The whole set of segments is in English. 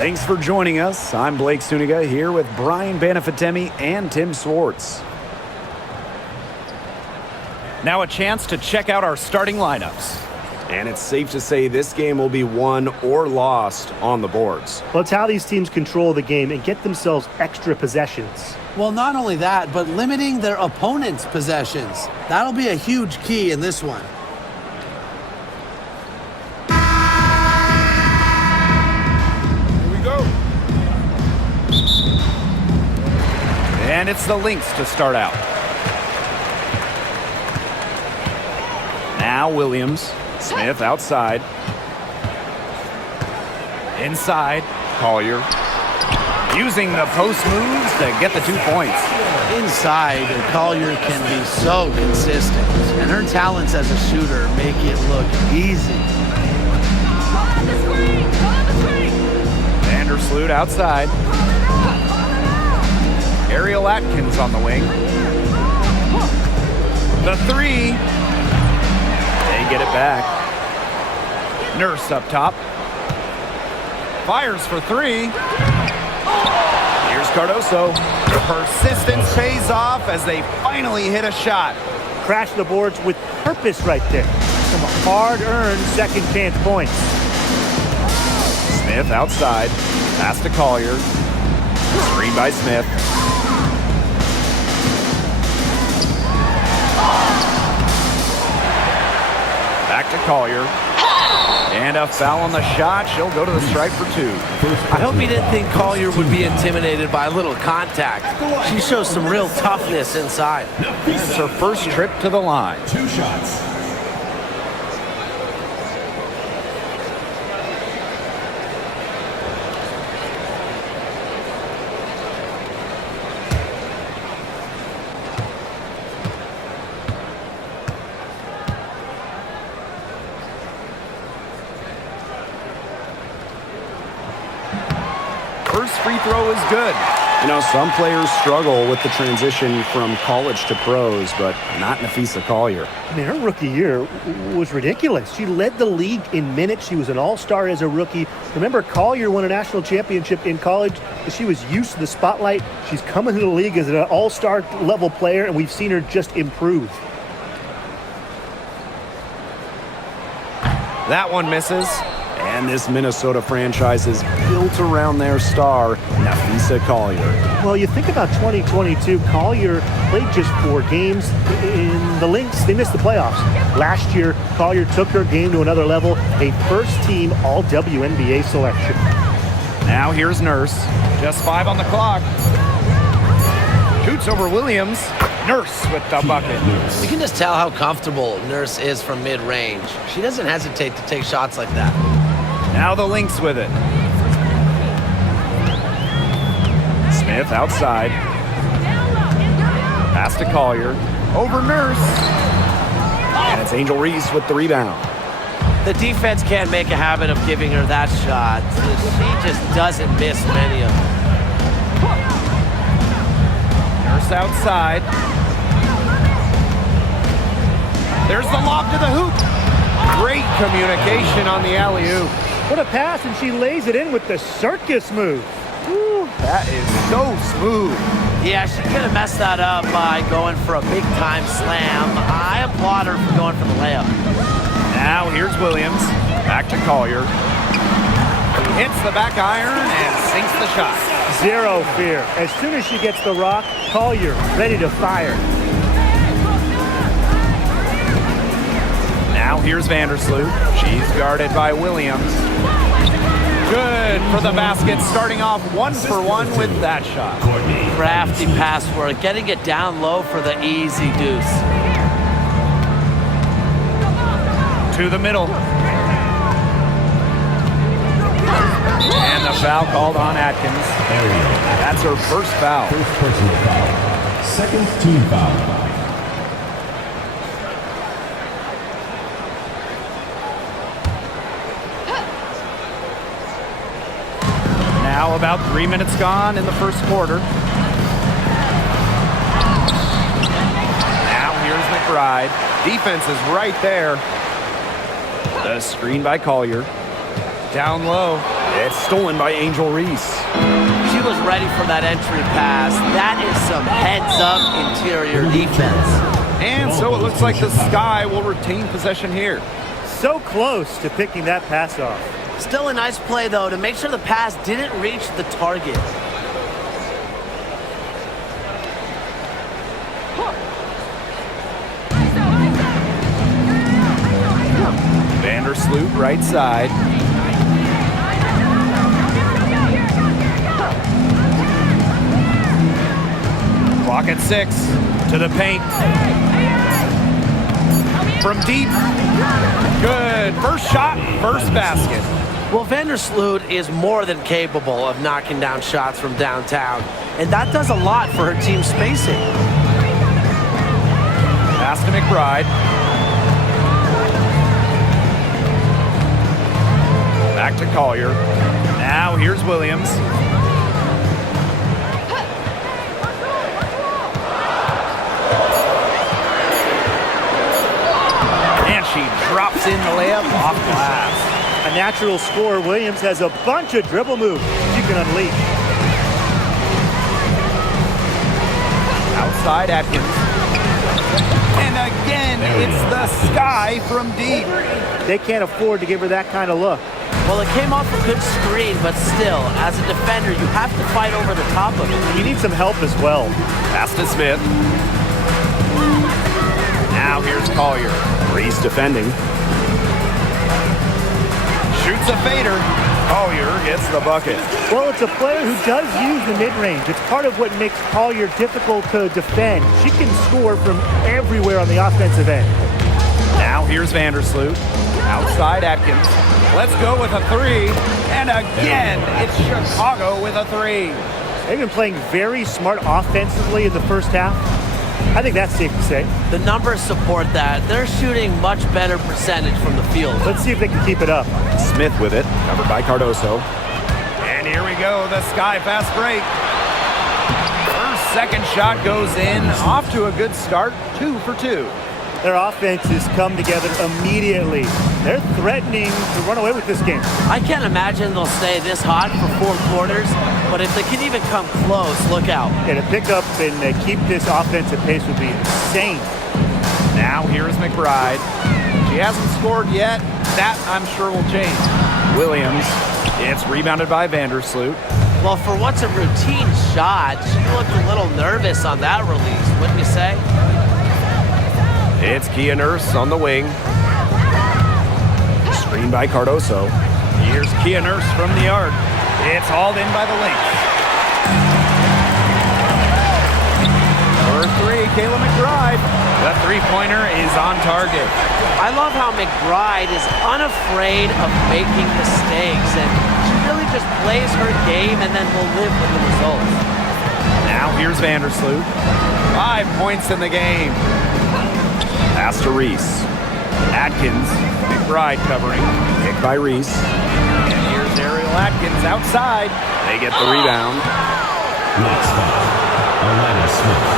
Thanks for joining us. I'm Blake Suniga here with Brian Banafitemi and Tim Swartz. Now a chance to check out our starting lineups. And it's safe to say this game will be won or lost on the boards. Well, it's how these teams control the game and get themselves extra possessions. Well, not only that, but limiting their opponent's possessions. That'll be a huge key in this one. And it's the Lynx to start out. Now Williams. Smith outside. Inside. Collier. Using the post moves to get the 2 points. Inside, Collier can be so consistent. And her talents as a shooter make it look easy. Vandersloot outside. Ariel Atkins on the wing. The three. They get it back. Nurse up top. Fires for three. Here's Cardoso. Persistence pays off as they finally hit a shot. Crash the boards with purpose right there. Some hard-earned second chance points. Smith outside. Pass to Collier. Screen by Smith. Back to Collier. And a foul on the shot. She'll go to the stripe for two. I hope he didn't think Collier would be intimidated by a little contact. She shows some real toughness inside. It's her first trip to the line. 2 shots. First free throw is good. You know, some players struggle with the transition from college to pros, but not Napheesa Collier. I mean, her rookie year was ridiculous. She led the league in minutes. She was an all-star as a rookie. Remember, Collier won a national championship in college. She was used to the spotlight. She's coming to the league as an all-star level player, and we've seen her just improve. That one misses. And this Minnesota franchise is built around their star, Napheesa Collier. Well, you think about 2022, Collier played just 4 games. In the Lynx, they missed the playoffs. Last year, Collier took her game to another level, a first-team All-WNBA selection. Now here's Nurse. Just 5 on the clock. Shoots over Williams. Nurse with the bucket. You can just tell how comfortable Nurse is from mid-range. She doesn't hesitate to take shots like that. Now the Lynx with it. Smith outside. Pass to Collier. Over Nurse. And it's Angel Reese with the rebound. The defense can't make a habit of giving her that shot. She just doesn't miss many of them. Nurse outside. There's the lob to the hoop. Great communication on the alley-oop. What a pass, and she lays it in with the circus move. Woo, that is so smooth. Yeah, she could have messed that up by going for a big-time slam. I applaud her for going for the layup. Now here's Williams. Back to Collier. Hits the back iron and sinks the shot. Zero fear. As soon as she gets the rock, Collier ready to fire. Now here's Vandersloot. She's guarded by Williams. Good for the basket, starting off 1 for 1 with that shot. Crafty pass work, getting it down low for the easy deuce. To the middle. And the foul called on Atkins. That's her first foul. First personal foul. Second team foul. Now about 3 minutes gone in the first quarter. Now here's McBride. Defense is right there. The screen by Collier. Down low. It's stolen by Angel Reese. She was ready for that entry pass. That is some heads-up interior defense. And so it looks like the Sky will retain possession here. So close to picking that pass off. Still a nice play, though, to make sure the pass didn't reach the target. Vandersloot right side. Clock at 6. To the paint. From deep. Good. First shot, first basket. Well, Vandersloot is more than capable of knocking down shots from downtown, and that does a lot for her team's spacing. Pass to McBride. Back to Collier. Now here's Williams. And she drops in the layup off glass. A natural scorer, Williams has a bunch of dribble moves she can unleash. Outside Atkins. And again, it's the Sky from deep. They can't afford to give her that kind of look. Well, it came off a good screen, but still, as a defender, you have to fight over the top of it. You need some help as well. Pass to Smith. Now here's Collier. Reese defending. Shoots a fader. Collier gets the bucket. Well, it's a player who does use the mid-range. It's part of what makes Collier difficult to defend. She can score from everywhere on the offensive end. Now here's Vandersloot. Outside Atkins. Let's go with a 3. And again, it's Chicago with a 3. They've been playing very smart offensively in the first half. I think that's safe to say. The numbers support that. They're shooting much better percentage from the field. Let's see if they can keep it up. Smith with it, covered by Cardoso. And here we go, the Sky fast break. Her second shot goes in, off to a good start, 2 for 2. Their offenses come together immediately. They're threatening to run away with this game. I can't imagine they'll stay this hot for 4 quarters, but if they can even come close, look out. And to pick up and keep this offensive pace would be insane. Now here's McBride. She hasn't scored yet. That, I'm sure, will change. Williams. It's rebounded by Vandersloot. Well, for what's a routine shot, she looked a little nervous on that release, wouldn't you say? It's Kia Nurse on the wing. Screened by Cardoso. Here's Kia Nurse from the arc. It's hauled in by the Lynx. For 3, Kayla McBride. The three-pointer is on target. I love how McBride is unafraid of making mistakes, and she really just plays her game and then will live with the results. Now here's Vandersloot. 5 points in the game. Pass to Reese. Atkins, McBride covering. Picked by Reese. And here's Ariel Atkins outside. They get the rebound. Next foul, Alana Smith.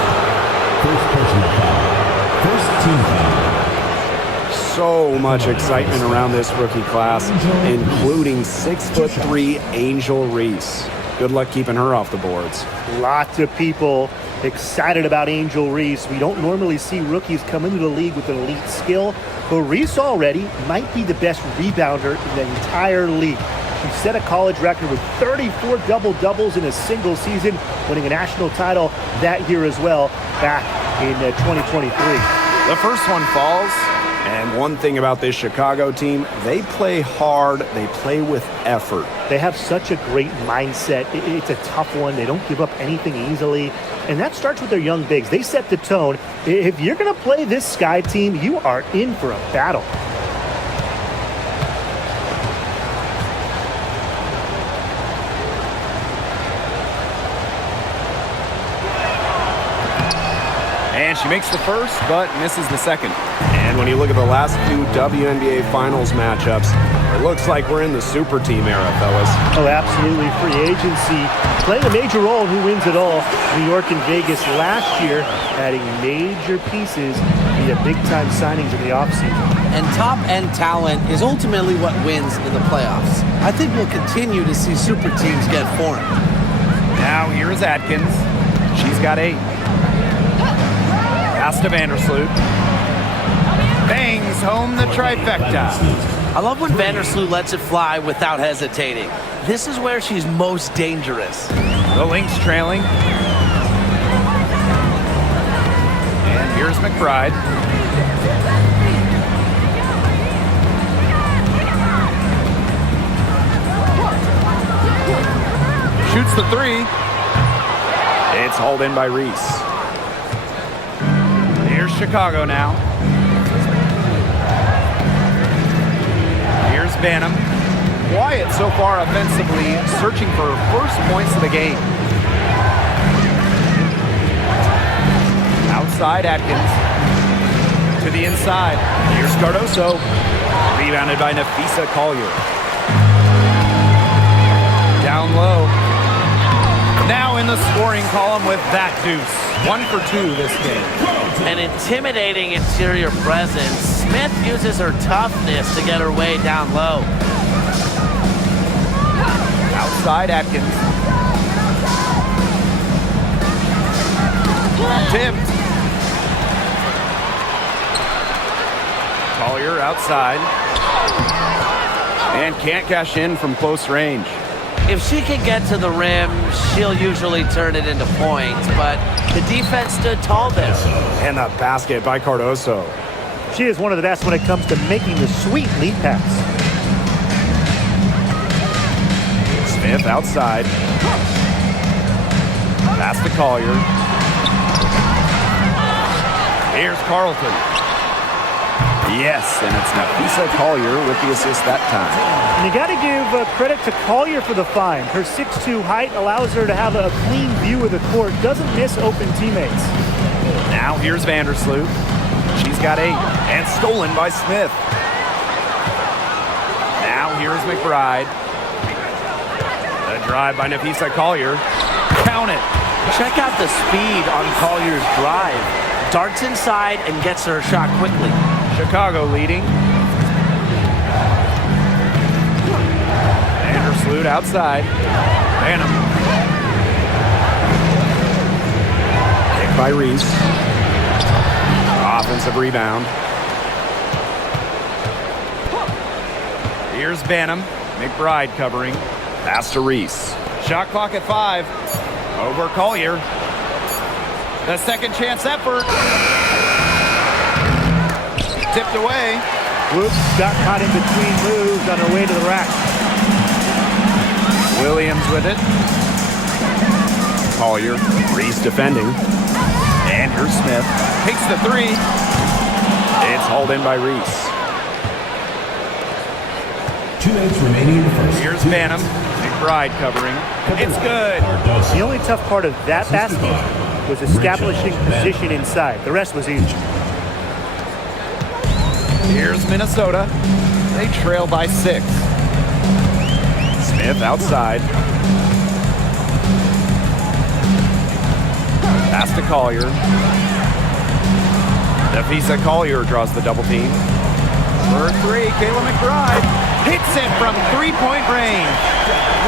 First personal foul. First team foul. So much excitement around this rookie class, including 6'3" Angel Reese. Good luck keeping her off the boards. Lots of people excited about Angel Reese. We don't normally see rookies come into the league with an elite skill, but Reese already might be the best rebounder in the entire league. She set a college record with 34 double-doubles in a single season, winning a national title that year as well, back in 2023. The first one falls. And one thing about this Chicago team, they play hard, they play with effort. They have such a great mindset. It's a tough one. They don't give up anything easily. And that starts with their young bigs. They set the tone. If you're going to play this Sky team, you are in for a battle. And she makes the first, but misses the second. And when you look at the last few WNBA Finals matchups, it looks like we're in the super team era, fellas. Oh, absolutely. Free agency playing a major role in who wins it all. New York and Vegas last year adding major pieces via big-time signings in the offseason. And top-end talent is ultimately what wins in the playoffs. I think we'll continue to see super teams get formed. Now here's Atkins. She's got 8. Pass to Vandersloot. Bangs home the trifecta. I love when Vandersloot lets it fly without hesitating. This is where she's most dangerous. The Lynx trailing. And here's McBride. Shoots the 3. It's hauled in by Reese. Here's Chicago now. Here's Banham. Quiet so far offensively, searching for her first points of the game. Outside Atkins. To the inside. Here's Cardoso. Rebounded by Nafisa Collier. Down low. Now in the scoring column with that deuce. 1 for 2 this game. An intimidating interior presence. Smith uses her toughness to get her way down low. Outside Atkins. Tipped. Collier outside. And can't cash in from close range. If she can get to the rim, she'll usually turn it into points, but the defense stood tall there. And the basket by Cardoso. She is one of the best when it comes to making the sweet lead pass. Smith outside. Pass to Collier. Here's Carlton. Yes, and it's Nafisa Collier with the assist that time. And you got to give credit to Collier for the find. Her 6'2" height allows her to have a clean view of the court, doesn't miss open teammates. Now here's Vandersloot. She's got 8. And stolen by Smith. Now here's McBride. A drive by Nafisa Collier. Count it. Check out the speed on Collier's drive. Darts inside and gets her shot quickly. Chicago leading. Vandersloot outside. Banham. Picked by Reese. Offensive rebound. Here's Banham. McBride covering. Pass to Reese. Shot clock at 5. Over Collier. The second chance effort. Tipped away. Whoops, got caught in between moves on her way to the rack. Williams with it. Collier. Reese defending. And here's Smith. Takes the 3. It's hauled in by Reese. 2 minutes remaining in the first. Here's Banham. McBride covering. It's good. The only tough part of that basket was establishing position inside. The rest was easy. Here's Minnesota. They trail by 6. Smith outside. Pass to Collier. Nafisa Collier draws the double team. For 3, Kayla McBride hits it from 3-point range.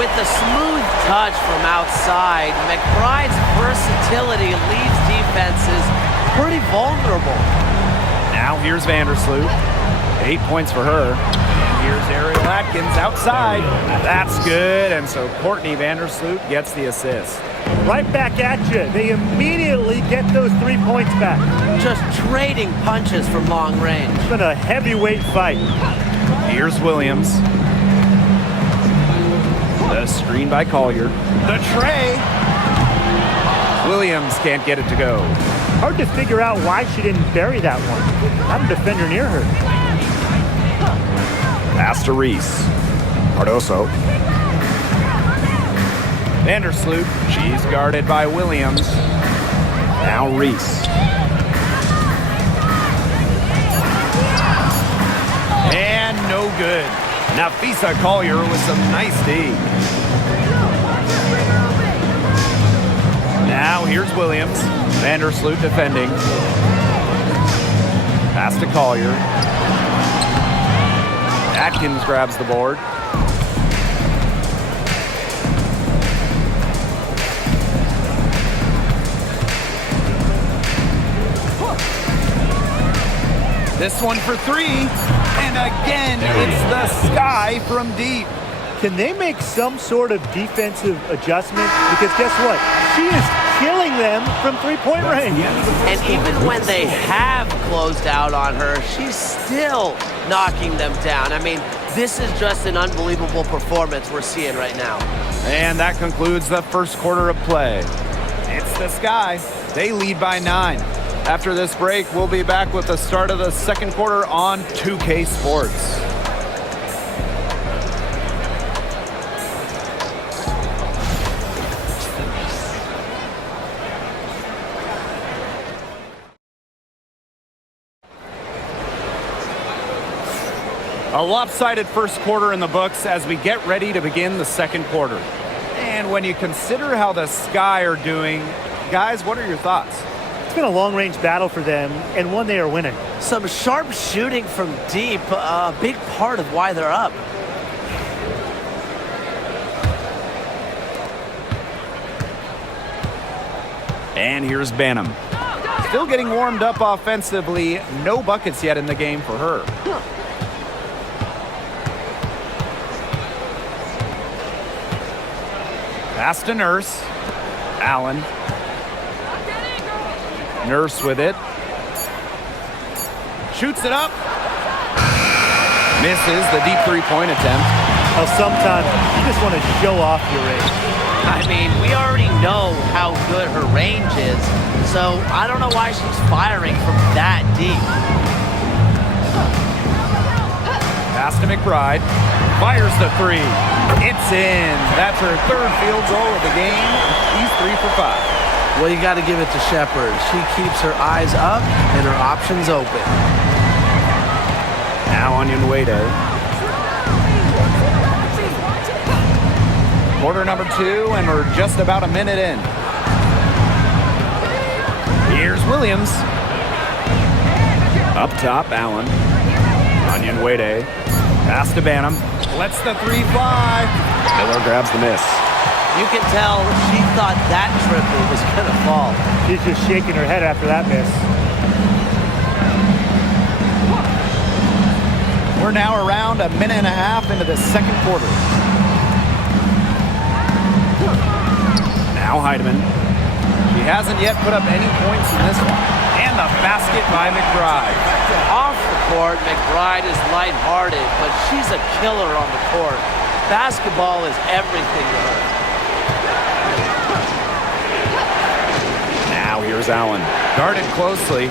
With the smooth touch from outside, McBride's versatility leaves defenses pretty vulnerable. Now here's Vandersloot. 8 points for her. And here's Ariel Atkins outside. That's good. And so Courtney Vandersloot gets the assist. Right back at you. They immediately get those 3 points back. Just trading punches from long range. It's been a heavyweight fight. Here's Williams. The screen by Collier. The tray. Williams can't get it to go. Hard to figure out why she didn't bury that one. Not a defender near her. Pass to Reese. Cardoso. Vandersloot. She's guarded by Williams. Now Reese. Nafisa Collier with some nice D. Now here's Williams. Vandersloot defending. Pass to Collier. Atkins grabs the board. This one for three. And again, it's the sky from deep. Can they make some sort of defensive adjustment? Because guess what? She is killing them from three-point range. And even when they have closed out on her, she's still knocking them down. I mean, this is just an unbelievable performance we're seeing right now. And that concludes the first quarter of play. It's the Sky. They lead by 9. After this break, we'll be back with the start of the second quarter on 2K Sports. A lopsided first quarter in the books as we get ready to begin the second quarter. And when you consider how the Sky are doing, guys, what are your thoughts? It's been a long-range battle for them, and one they are winning. Some sharp shooting from deep, a big part of why they're up. And here's Banham. Still getting warmed up offensively. No buckets yet in the game for her. Pass to Nurse. Allen. Nurse with it. Shoots it up. Misses the deep three-point attempt. Well, sometimes you just want to show off your range. I mean, we already know how good her range is, so I don't know why she's firing from that deep. Pass to McBride. Fires the three. It's in. That's her third field goal of the game. She's 3 for 5. Well, you got to give it to Shepherd. She keeps her eyes up and her options open. Now Onyenwere. Quarter number 2, and we're just about a minute in. Here's Williams. Up top, Allen. Onyenwere. Pass to Banham. Lets the three fly. Miller grabs the miss. You can tell she thought that triple was going to fall. She's just shaking her head after that miss. We're now around a minute and a half into the second quarter. Now Heidemann. She hasn't yet put up any points in this one. And the basket by McBride. Off the court, McBride is lighthearted, but she's a killer on the court. Basketball is everything to her. Now here's Allen. Guarded closely.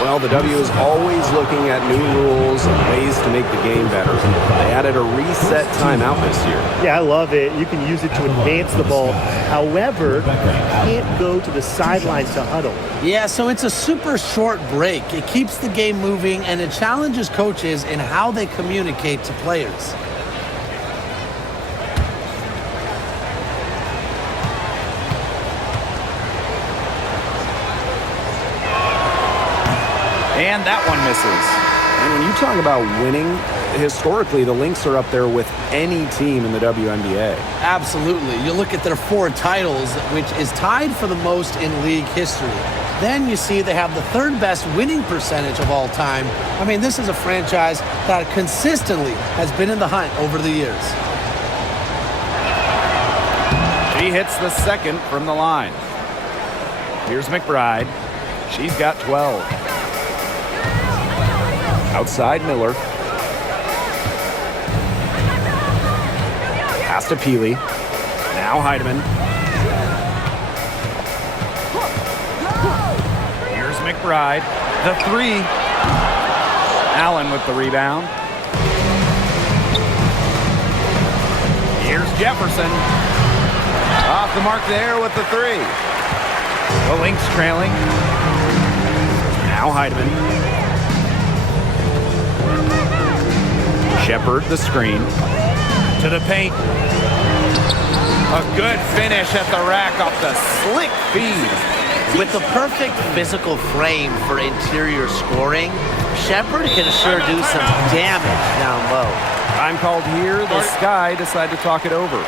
Well, the W is always looking at new rules and ways to make the game better. They added a reset timeout this year. Yeah, I love it. You can use it to advance the ball. However, you can't go to the sideline to huddle. Yeah, so it's a super short break. It keeps the game moving, and it challenges coaches in how they communicate to players. And that one misses. And when you talk about winning, historically, the Lynx are up there with any team in the WNBA. Absolutely. You look at their 4 titles, which is tied for the most in league history. Then you see they have the 3rd best winning percentage of all time. I mean, this is a franchise that consistently has been in the hunt over the years. She hits the second from the line. Here's McBride. She's got 12. Outside Miller. Pass to Peely. Now Heidemann. Here's McBride. The three. Allen with the rebound. Here's Jefferson. Off the mark there with the three. The Lynx trailing. Now Heidemann. Shepard, the screen. To the paint. A good finish at the rack off the slick feed. With the perfect physical frame for interior scoring, Shepard can sure do some damage down low. Time called here. The Sky decide to talk it over.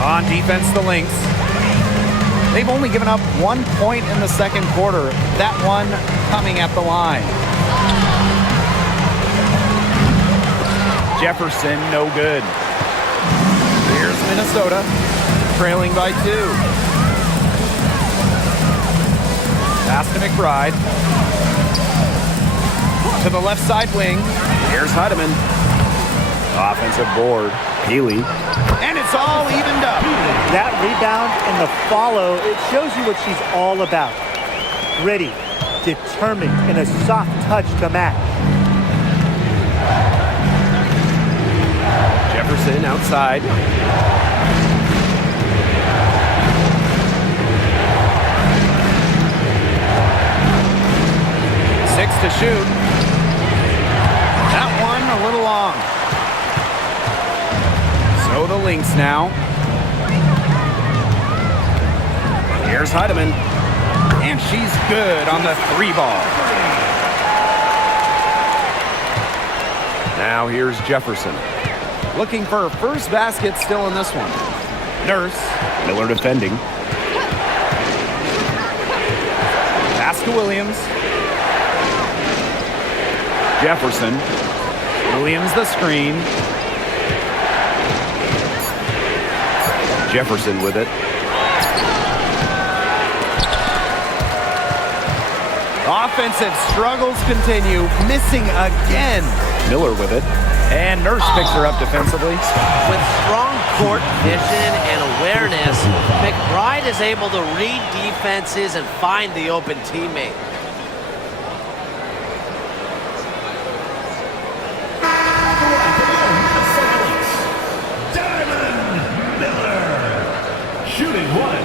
On defense, the Lynx. They've only given up 1 point in the second quarter. That one coming at the line. Jefferson, no good. Here's Minnesota, trailing by 2. Pass to McBride. To the left side wing. Here's Heidemann. Offensive board. Healy. And it's all evened up. That rebound and the follow, it shows you what she's all about. Gritty, determined, and a soft touch to match. Jefferson outside. Six to shoot. That one a little long. So the Lynx now. Here's Heidemann. And she's good on the 3 ball. Now here's Jefferson. Looking for her first basket still in this one. Nurse. Miller defending. Pass to Williams. Jefferson. Williams the screen. Jefferson with it. Offensive struggles continue. Missing again. Miller with it. And Nurse picks her up defensively. With strong court vision and awareness, McBride is able to read defenses and find the open teammate. Shooting 1.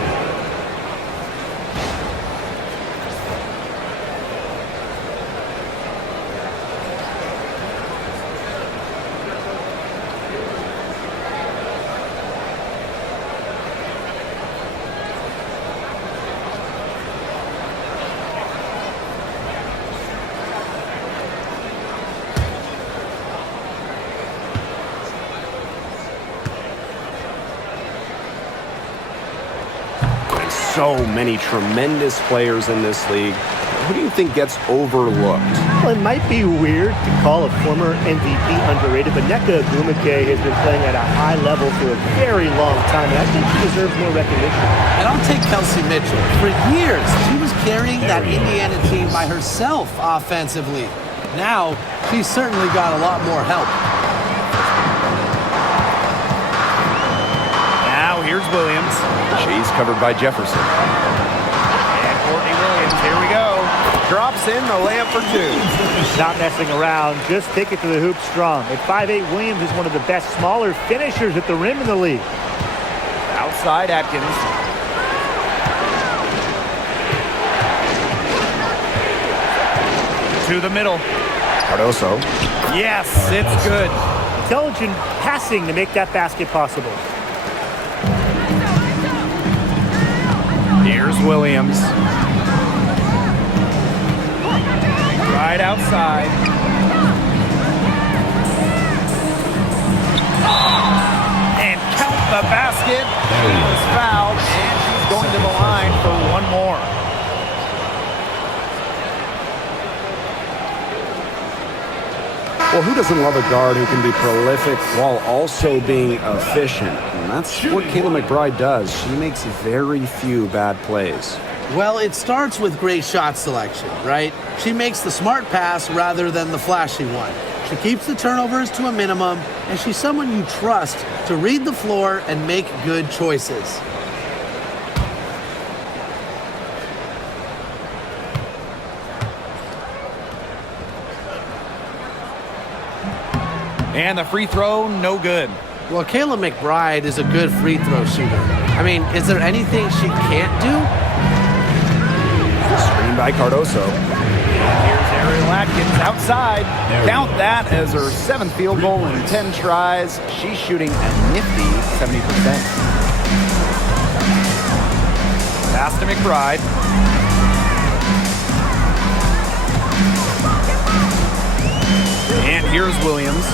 So many tremendous players in this league. Who do you think gets overlooked? Well, it might be weird to call a former MVP underrated, but Nneka Ogwumike has been playing at a high level for a very long time, and I think she deserves more recognition. And I'll take Kelsey Mitchell. For years, she was carrying that Indiana team by herself offensively. Now, she's certainly got a lot more help. Now here's Williams. She's covered by Jefferson. And Courtney Williams, here we go. Drops in the layup for 2. Not messing around, just take it to the hoop strong. At 5'8", Williams is one of the best smaller finishers at the rim in the league. Outside Atkins. To the middle. Cardoso. Yes, it's good. Intelligent passing to make that basket possible. Here's Williams. Right outside. And count the basket. She was fouled, and she's going to the line for one more. Well, who doesn't love a guard who can be prolific while also being efficient? And that's what Kayla McBride does. She makes very few bad plays. Well, it starts with great shot selection, right? She makes the smart pass rather than the flashy one. She keeps the turnovers to a minimum, and she's someone you trust to read the floor and make good choices. And the free throw, no good. Well, Kayla McBride is a good free throw shooter. I mean, is there anything she can't do? Screen by Cardoso. Here's Ariel Atkins outside. Count that as her 7th field goal in 10 tries. She's shooting a nifty 70%. Pass to McBride. And here's Williams.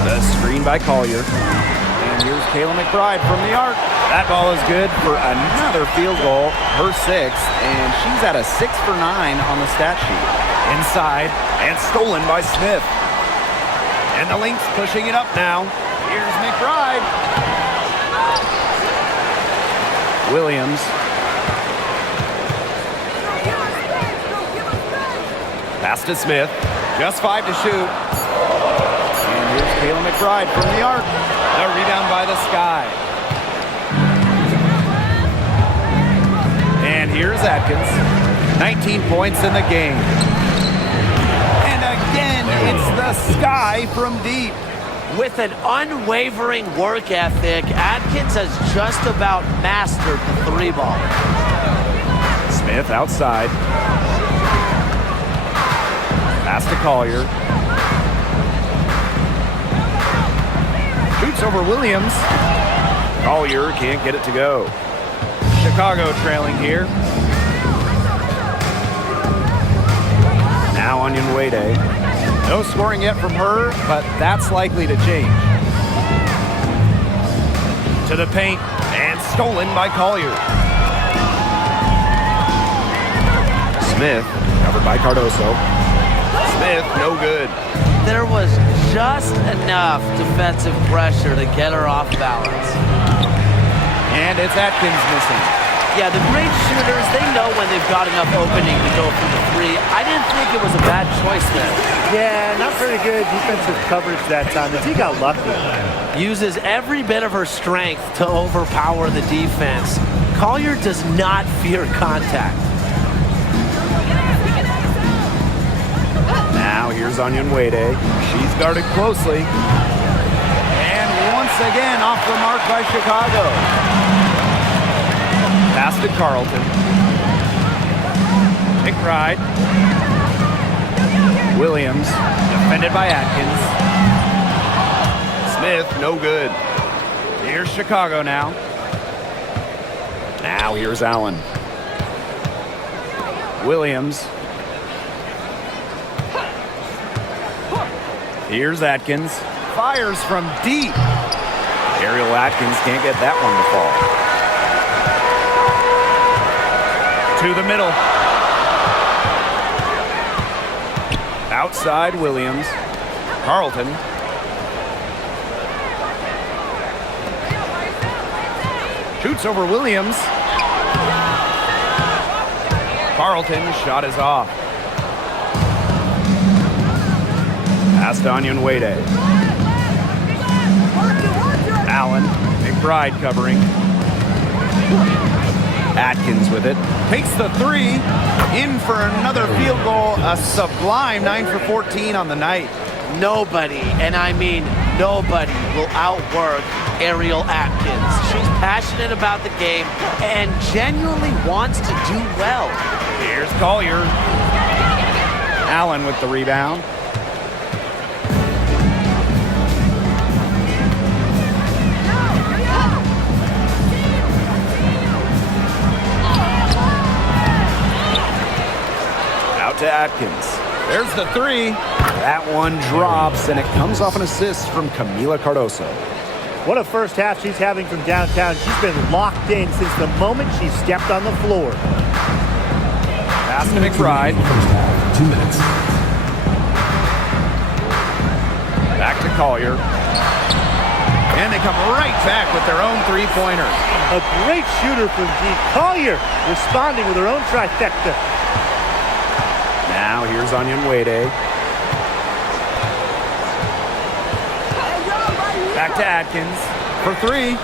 The screen by Collier. And here's Kayla McBride from the arc. That ball is good for another field goal, her 6th, and she's at a 6 for 9 on the stat sheet. Inside, and stolen by Smith. And the Lynx pushing it up now. Here's McBride. Williams. Pass to Smith. Just 5 to shoot. And here's Kayla McBride from the arc. The rebound by the Sky. And here's Atkins. 19 points in the game. And again, it's the Sky from deep. With an unwavering work ethic, Atkins has just about mastered the 3-ball. Smith outside. Pass to Collier. Shoots over Williams. Collier can't get it to go. Chicago trailing here. Now Onion Wade. No scoring yet from her, but that's likely to change. To the paint, and stolen by Collier. Smith, covered by Cardoso. Smith, no good. There was just enough defensive pressure to get her off balance. And it's Atkins missing. Yeah, the great shooters, they know when they've got enough opening to go for the 3. I didn't think it was a bad choice there. Yeah, not very good defensive coverage that time. He got lucky. Uses every bit of her strength to overpower the defense. Collier does not fear contact. Now here's Onion Wade. She's guarded closely. And once again off the mark by Chicago. Pass to Carlton. McBride. Williams, defended by Atkins. Smith, no good. Here's Chicago now. Now here's Allen. Williams. Here's Atkins. Fires from deep. Ariel Atkins can't get that one to fall. To the middle. Outside Williams. Carlton. Shoots over Williams. Carlton's shot is off. Pass to Onion Wade. Allen. McBride covering. Atkins with it. Takes the 3. In for another field goal. A sublime 9 for 14 on the night. Nobody, and I mean nobody, will outwork Ariel Atkins. She's passionate about the game and genuinely wants to do well. Here's Collier. Allen with the rebound. Out to Atkins. There's the three. That one drops, and it comes off an assist from Camila Cardoso. What a first half she's having from downtown. She's been locked in since the moment she stepped on the floor. Pass to McBride. First half, 2 minutes. Back to Collier. And they come right back with their own three-pointer. A great shooter from G. Collier responding with her own trifecta. Now here's Onion Wade. Back to Atkins for three.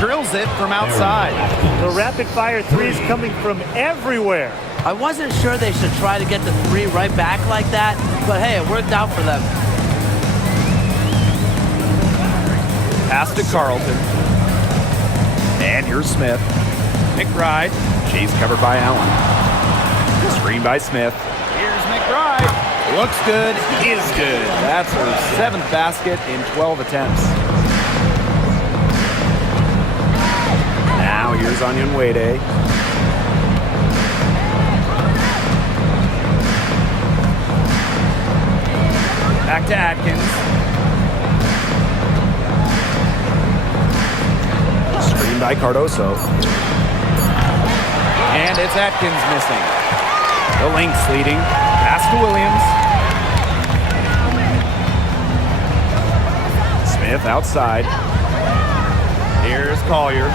Drills it from outside. The rapid-fire threes coming from everywhere. I wasn't sure they should try to get the three right back like that, but hey, it worked out for them. Pass to Carlton. And here's Smith. McBride. She's covered by Allen. Screen by Smith. Here's McBride. Looks good. Is good. That's her 7th basket in 12 attempts. Now here's Onion Wade. Back to Atkins. Screen by Cardoso. And it's Atkins missing. The Lynx leading. Pass to Williams. Smith outside. Here's Collier.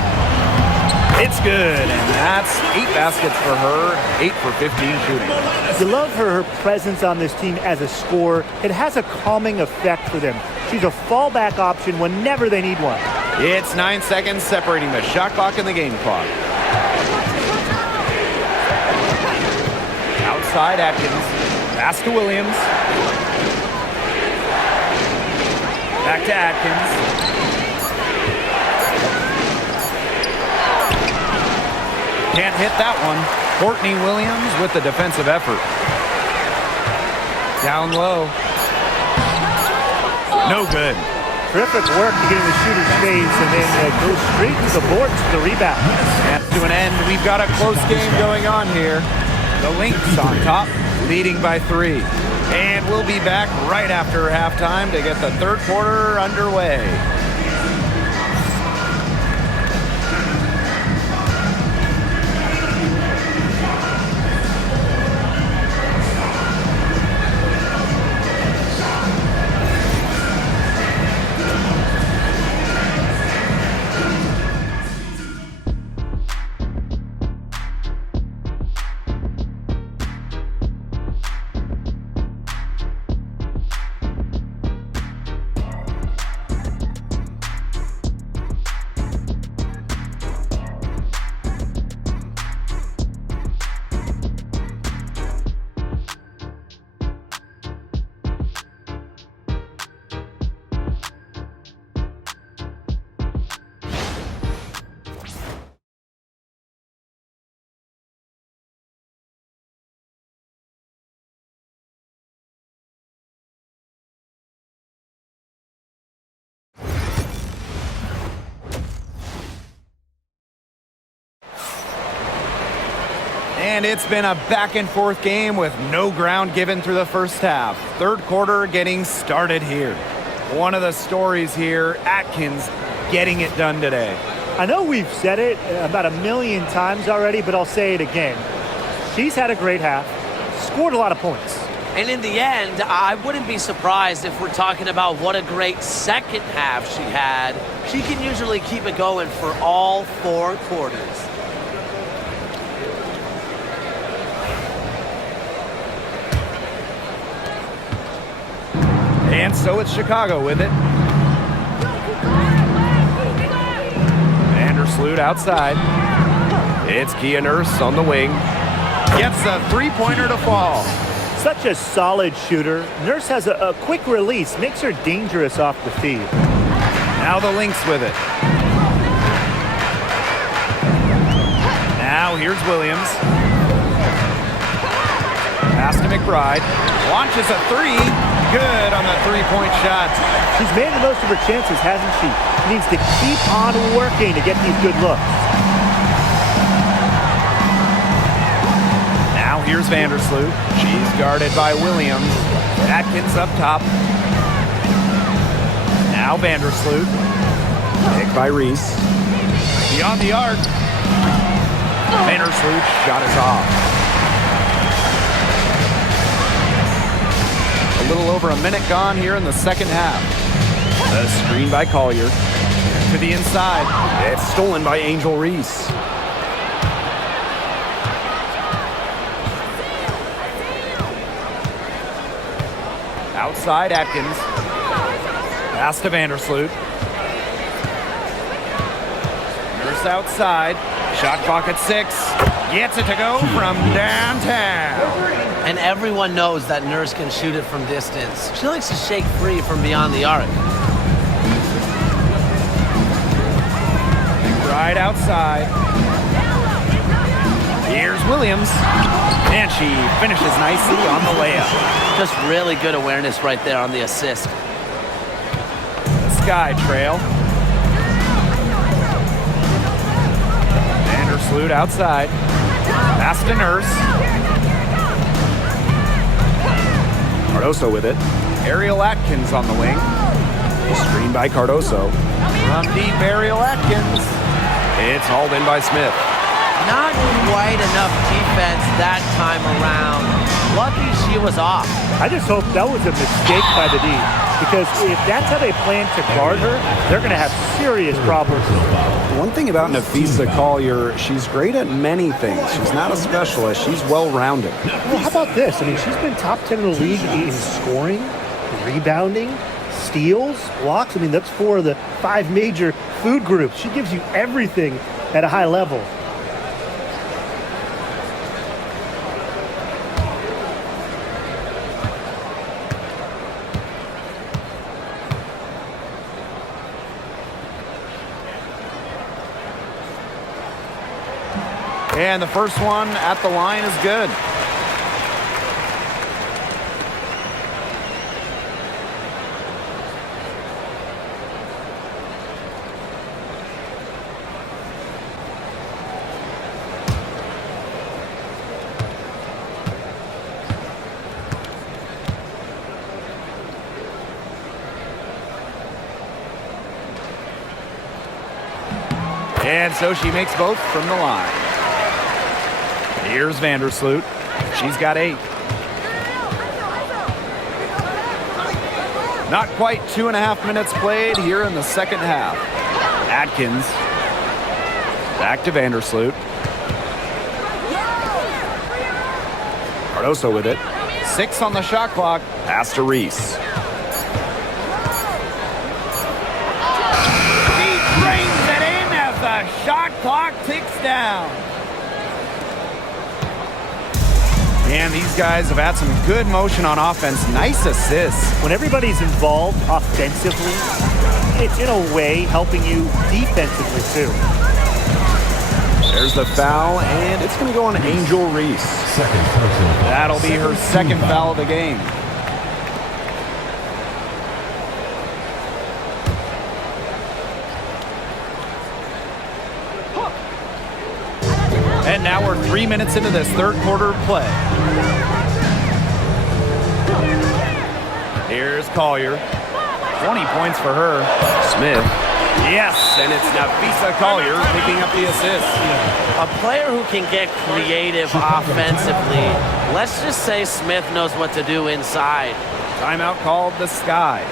It's good, and that's 8 baskets for her, 8 for 15 shooting. You love her presence on this team as a scorer. It has a calming effect for them. She's a fallback option whenever they need one. It's 9 seconds separating the shot clock and the game clock. Outside Atkins. Pass to Williams. Back to Atkins. Can't hit that one. Courtney Williams with the defensive effort. Down low. No good. Terrific work to get in the shooter's face and then go straight to the boards for the rebound. And to an end, we've got a close game going on here. The Lynx on top, leading by 3. And we'll be back right after halftime to get the third quarter underway. And it's been a back-and-forth game with no ground given through the first half. Third quarter getting started here. One of the stories here, Atkins getting it done today. I know we've said it about 1,000,000 times already, but I'll say it again. She's had a great half, scored a lot of points. And in the end, I wouldn't be surprised if we're talking about what a great second half she had. She can usually keep it going for all 4 quarters. And so it's Chicago with it. Vandersloot outside. It's Kia Nurse on the wing. Gets a three-pointer to fall. Such a solid shooter. Nurse has a quick release, makes her dangerous off the feed. Now the Lynx with it. Now here's Williams. Pass to McBride. Launches a three. Good on the three-point shot. She's made the most of her chances, hasn't she? She needs to keep on working to get these good looks. Now here's Vandersloot. She's guarded by Williams. Atkins up top. Now Vandersloot. Pick by Reese. Beyond the arc. Vandersloot's shot is off. A little over a minute gone here in the second half. The screen by Collier. To the inside. It's stolen by Angel Reese. Outside Atkins. Pass to Vandersloot. Nurse outside. Shot clock at 6. Gets it to go from downtown. And everyone knows that Nurse can shoot it from distance. She likes to shake free from beyond the arc. Right outside. Here's Williams. And she finishes nicely on the layup. Just really good awareness right there on the assist. The Sky trail. Vandersloot outside. Pass to Nurse. Cardoso with it. Ariel Atkins on the wing. Screen by Cardoso. From deep, Ariel Atkins. It's hauled in by Smith. Not quite enough defense that time around. Lucky she was off. I just hope that was a mistake by the D, because if that's how they plan to guard her, they're going to have serious problems. One thing about Napheesa Collier, she's great at many things. She's not a specialist. She's well-rounded. Well, how about this? I mean, she's been top 10 in the league in scoring, rebounding, steals, blocks. I mean, that's 4 of the 5 major food groups. She gives you everything at a high level. And the first one at the line is good. And so she makes both from the line. Here's Vandersloot. She's got 8. Not quite 2.5 minutes played here in the second half. Atkins. Back to Vandersloot. Cardoso with it. 6 on the shot clock. Pass to Reese. He brings it in as the shot clock ticks down. And these guys have had some good motion on offense. Nice assists. When everybody's involved offensively, it's in a way helping you defensively too. There's the foul, and it's going to go on Angel Reese. That'll be her second foul of the game. And now we're 3 minutes into this third quarter of play. Here's Collier. 20 points for her. Smith. Yes, and it's Napheesa Collier picking up the assist. A player who can get creative offensively. Let's just say Smith knows what to do inside. Timeout called the Sky.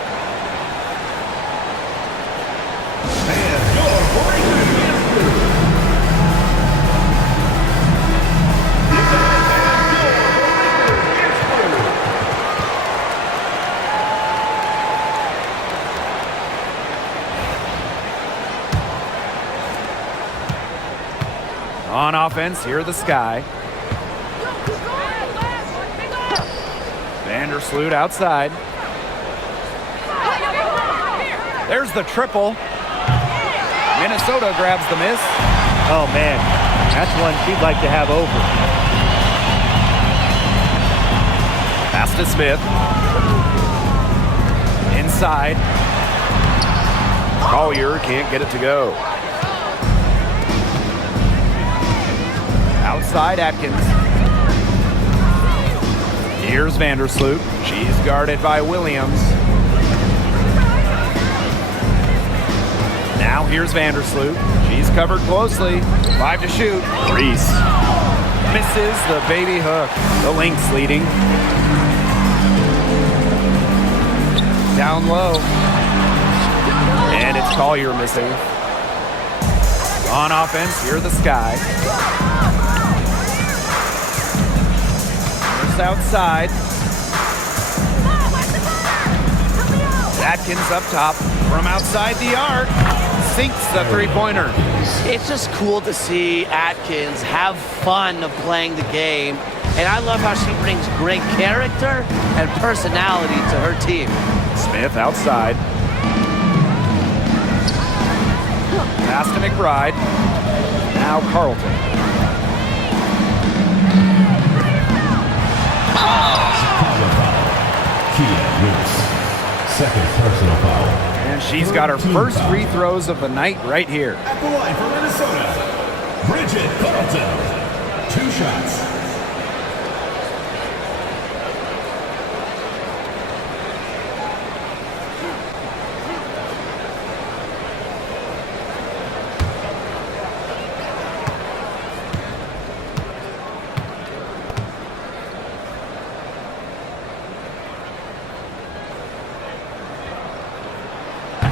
On offense, here the Sky. Vandersloot outside. There's the triple. Minnesota grabs the miss. Oh, man, that's one she'd like to have over. to Smith. Inside. Collier can't get it to go. Outside Atkins. Here's Vandersloot. She's guarded by Williams. Now here's Vandersloot. She's covered closely. 5 to shoot. Reese misses the baby hook. The Lynx leading. Down low. And it's Collier missing. On offense, here the Sky. First outside. Atkins up top. From outside the arc. Sinks the three-pointer. It's just cool to see Atkins have fun of playing the game. And I love how she brings great character and personality to her team. Smith outside. Pass to McBride. Now Carlton. Second personal foul. And she's got her first free throws of the night right here. At the line for Minnesota, Bridget Carlton. 2 shots.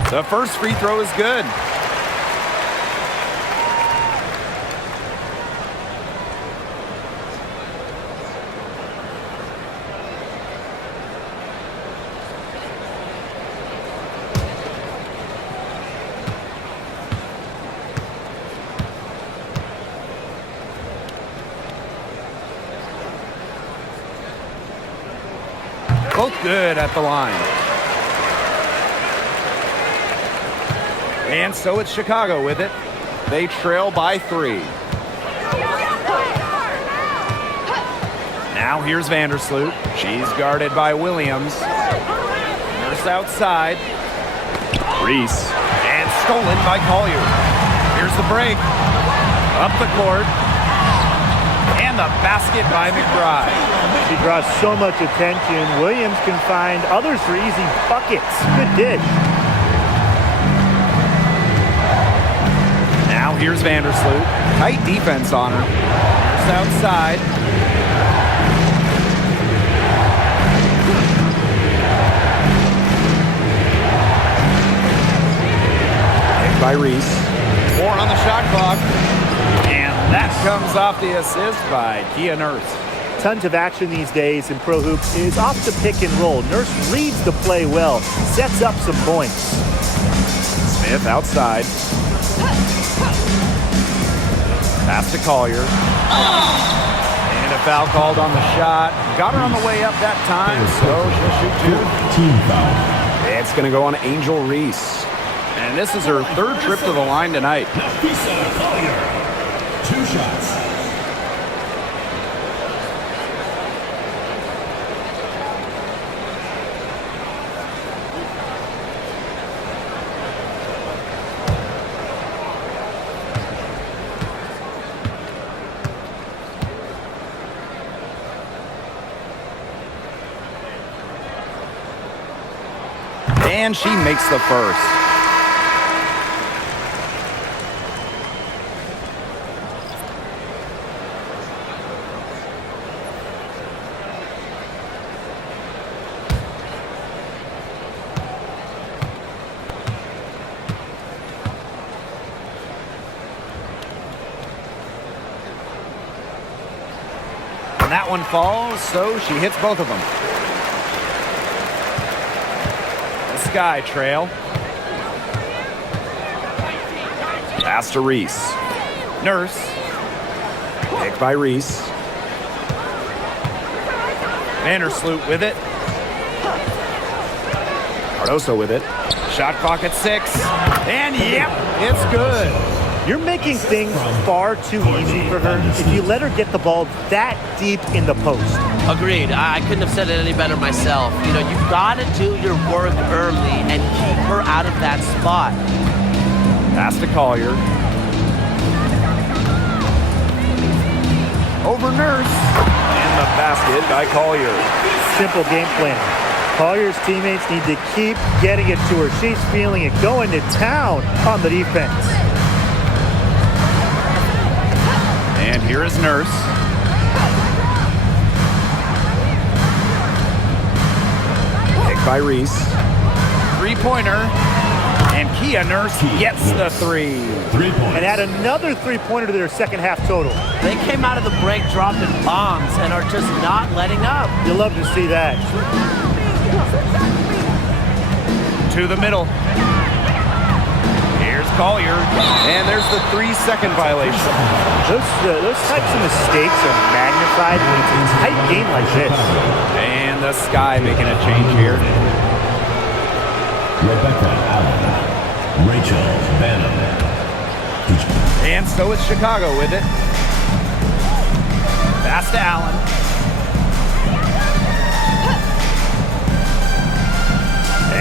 The first free throw is good. Both good at the line. And so it's Chicago with it. They trail by 3. Now here's Vandersloot. She's guarded by Williams. Nurse outside. Reese. And stolen by Collier. Here's the break. Up the court. And the basket by McBride. She draws so much attention. Williams can find others for easy buckets. Good dish. Now here's Vandersloot. Tight defense on her. Here's outside. Picked by Reese. 4 on the shot clock. And that comes off the assist by Kia Nurse. Tons of action these days in pro hoops. Is off the pick and roll. Nurse reads the play well. Sets up some points. Smith outside. Pass to Collier. And a foul called on the shot. Got her on the way up that time, so she'll shoot 2. Team foul. It's going to go on Angel Reese. And this is her 3rd trip to the line tonight. Collier. 2 shots. And she makes the first. And that one falls, so she hits both of them. Sky trail. Pass to Reese. Nurse. Picked by Reese. Vandersloot with it. Cardoso with it. Shot clock at 6. And yep, it's good. You're making things far too easy for her if you let her get the ball that deep in the post. Agreed. I couldn't have said it any better myself. You know, you've got to do your work early and keep her out of that spot. Pass to Collier. Over Nurse. And the basket by Collier. Simple game plan. Collier's teammates need to keep getting it to her. She's feeling it, going to town on the defense. And here is Nurse. Picked by Reese. Three-pointer. And Kia Nurse gets the three. 3 points. And add another three-pointer to their second half total. They came out of the break dropping bombs and are just not letting up. You'll love to see that. To the middle. Here's Collier. And there's the 3-second violation. Those types of mistakes are magnified when it's a tight game like this. And the Sky making a change here. Rebecca Allen. Rachel Banham. And so it's Chicago with it. Pass to Allen.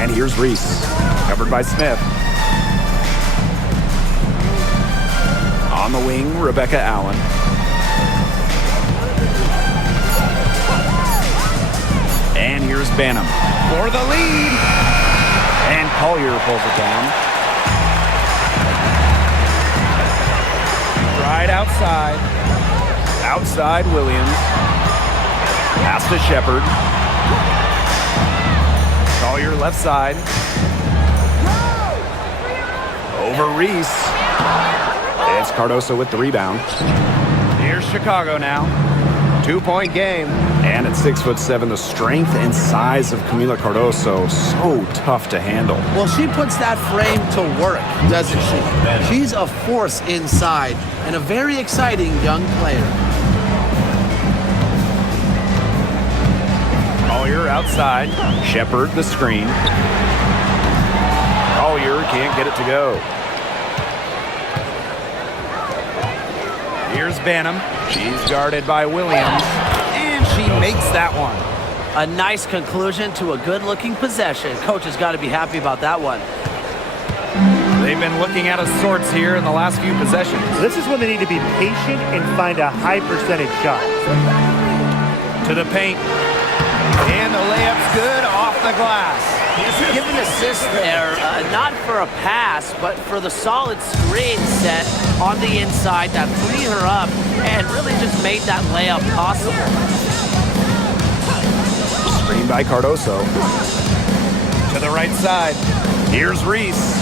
And here's Reese. Covered by Smith. On the wing, Rebecca Allen. And here's Banham for the lead. And Collier pulls it down. Right outside. Outside Williams. Pass to Shepard. Collier left side. Over Reese. It's Cardoso with the rebound. Here's Chicago now. 2-point game. And at 6'7", the strength and size of Camila Cardoso, so tough to handle. Well, she puts that frame to work, doesn't she? She's a force inside and a very exciting young player. Collier outside. Shepard, the screen. Collier can't get it to go. Here's Banham. She's guarded by Williams. And she makes that one. A nice conclusion to a good-looking possession. Coach has got to be happy about that one. They've been looking out of sorts here in the last few possessions. This is when they need to be patient and find a high percentage shot. To the paint. And the layup's good off the glass. Give an assist there, not for a pass, but for the solid screen set on the inside that freed her up and really just made that layup possible. Screen by Cardoso. To the right side. Here's Reese.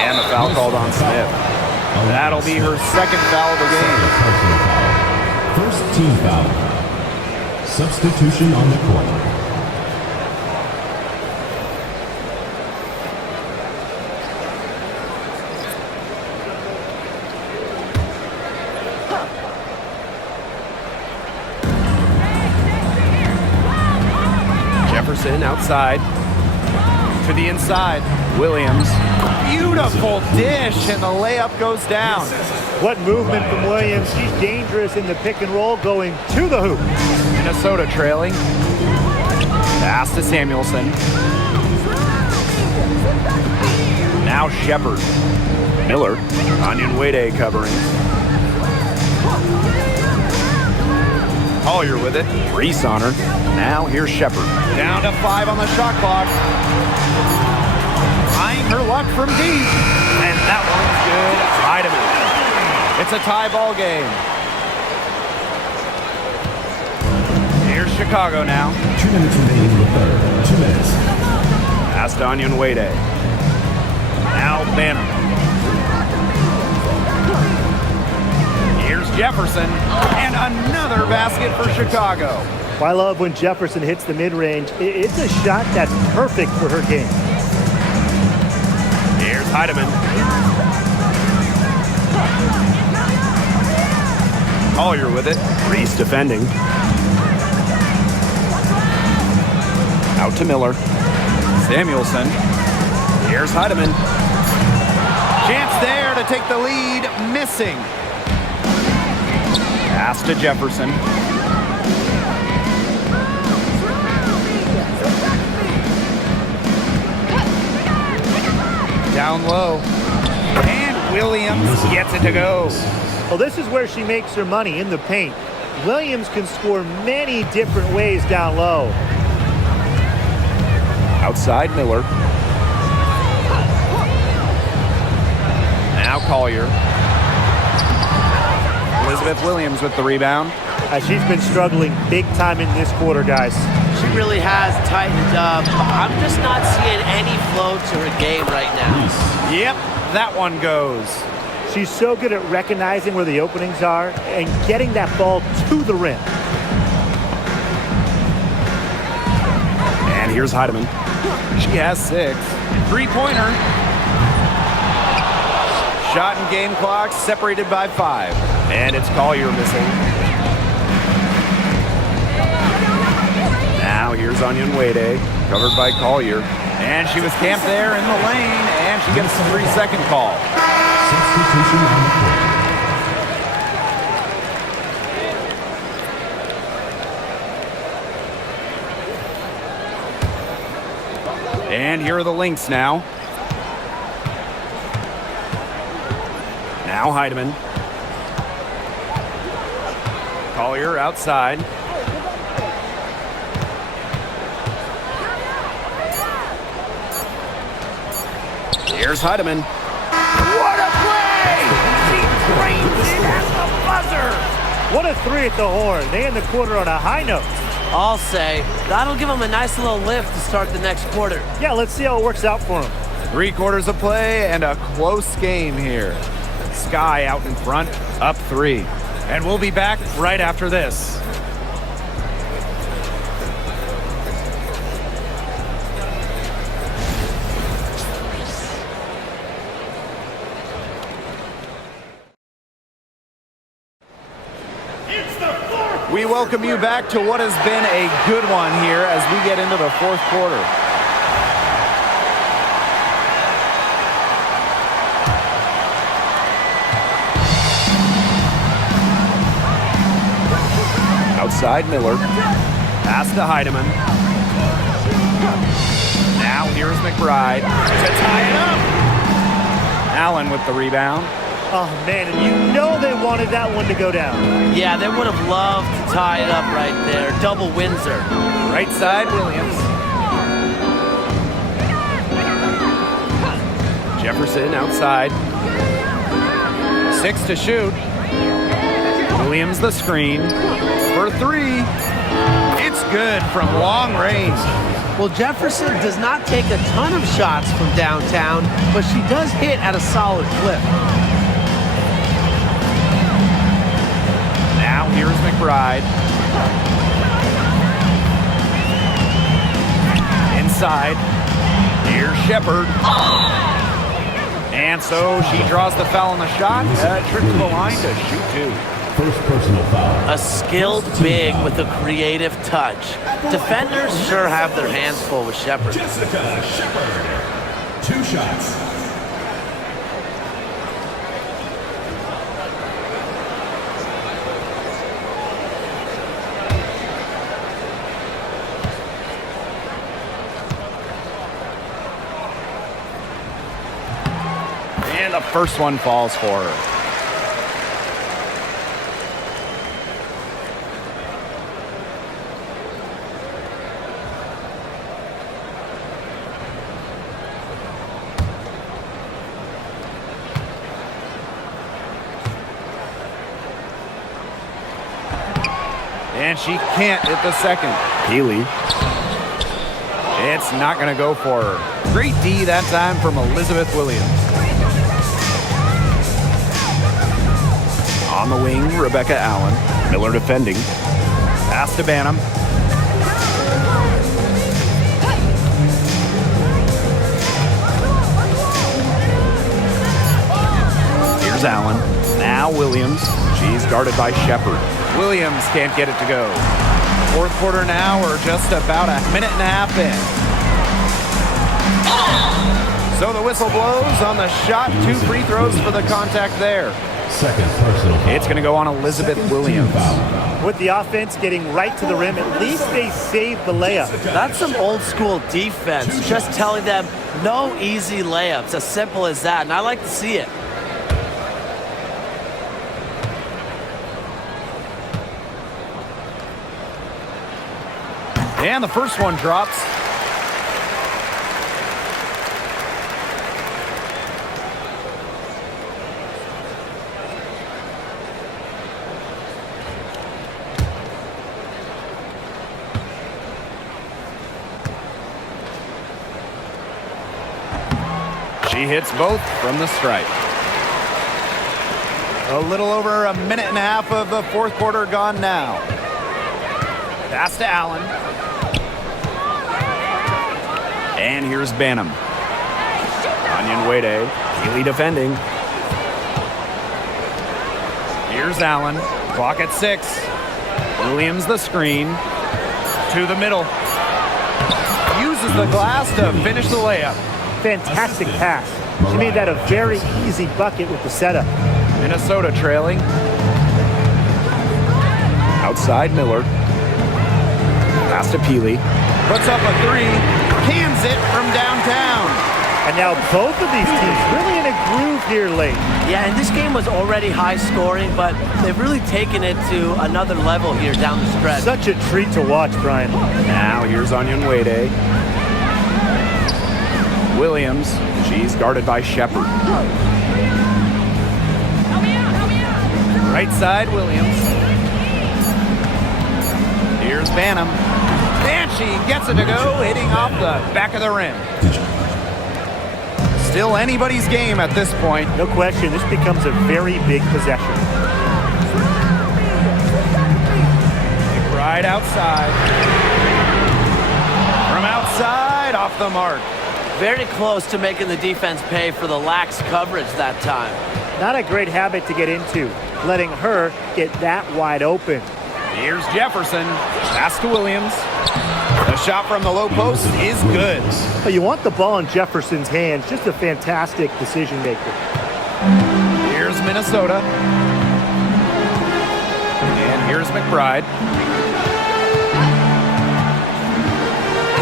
And the foul called on Smith. That'll be her second foul of the game. First team foul. Substitution on the court. Jefferson outside. To the inside. Williams. Beautiful dish, and the layup goes down. What movement from Williams. She's dangerous in the pick and roll, going to the hoop. Minnesota trailing. Pass to Samuelson. Now Shepard. Miller. Onyenwere covering. Collier with it. Reese on her. Now here's Shepard. Down to 5 on the shot clock. Eyeing her luck from deep. And that one's good. Heidemann. It's a tie ball game. Here's Chicago now. 2 minutes remaining in the third. 2 minutes. Pass to Onyenwere. Now Banham. Here's Jefferson. And another basket for Chicago. I love when Jefferson hits the mid-range. It's a shot that's perfect for her game. Here's Heidemann. Collier with it. Reese defending. Out to Miller. Samuelson. Here's Heidemann. Chance there to take the lead. Missing. Pass to Jefferson. low. And Williams gets it to go. Well, this is where she makes her money, in the paint. Williams can score many different ways down low. Outside Miller. Now Collier. Elizabeth Williams with the rebound. She's been struggling big time in this quarter, guys. She really has tightened up. I'm just not seeing any flow to her game right now. Yep, that one goes. She's so good at recognizing where the openings are and getting that ball to the rim. And here's Heidemann. She has 6. Three-pointer. Shot and game clock separated by 5. And it's Collier missing. Now here's Onion Wade, covered by Collier. And she was camped there in the lane, and she gets a 3-second call. Substitution on the court. And here are the Lynx now. Now Heidemann. Collier outside. Here's Heidemann. What a play! She drains it at the buzzer! What a 3 at the horn. They end the quarter on a high note. I'll say, that'll give them a nice little lift to start the next quarter. Yeah, let's see how it works out for them. 3 quarters of play and a close game here. Sky out in front, up 3. And we'll be back right after this. We welcome you back to what has been a good one here as we get into the 4th quarter. Outside Miller. Pass to Heidemann. Now here's McBride to tie it up. Allen with the rebound. Oh, man, and you know they wanted that one to go down. Yeah, they would have loved to tie it up right there. Double Windsor. Right side, Williams. Jefferson outside. 6 to shoot. Williams the screen. For 3. It's good from long range. Well, Jefferson does not take a ton of shots from downtown, but she does hit at a solid clip. Now here's McBride. Inside. Here's Shepard. And so she draws the foul on the shot. Trip to the line to shoot 2. First personal foul. A skilled big with a creative touch. Defenders sure have their hands full with Shepard. Jessica Shepard. 2 shots. And the first one falls for her. And she can't hit the second. Healy. It's not going to go for her. Great D that time from Elizabeth Williams. On the wing, Rebecca Allen. Miller defending. Pass to Banham. Here's Allen. Now Williams. She's guarded by Shepard. Williams can't get it to go. 4th quarter now, we're just about a minute and a half in. So the whistle blows on the shot. 2 free throws for the contact there. Second personal foul. It's going to go on Elizabeth Williams. With the offense getting right to the rim, at least they saved the layup. That's some old school defense, just telling them no easy layups, as simple as that, and I like to see it. And the first one drops. She hits both from the stripe. A little over a minute and a half of the fourth quarter gone now. Pass to Allen. And here's Banham. Onion Wade. Keeley defending. Here's Allen. Clock at 6. Williams the screen. To the middle. Uses the glass to finish the layup. Fantastic pass. She made that a very easy bucket with the setup. Minnesota trailing. Outside Miller. Pass to Peely. Puts up a 3. Cans it from downtown. And now both of these teams really in a groove here late. Yeah, and this game was already high scoring, but they've really taken it to another level here down the stretch. Such a treat to watch, Brian. Now here's Onion Wade. Williams. She's guarded by Shepard. Right side, Williams. Here's Banham. And she gets it to go, hitting off the back of the rim. Still anybody's game at this point. No question, this becomes a very big possession. Right outside. From outside, off the mark. Very close to making the defense pay for the lax coverage that time. Not a great habit to get into, letting her get that wide open. Here's Jefferson. Pass to Williams. The shot from the low post is good. But you want the ball in Jefferson's hands. Just a fantastic decision maker. Here's Minnesota. And here's McBride.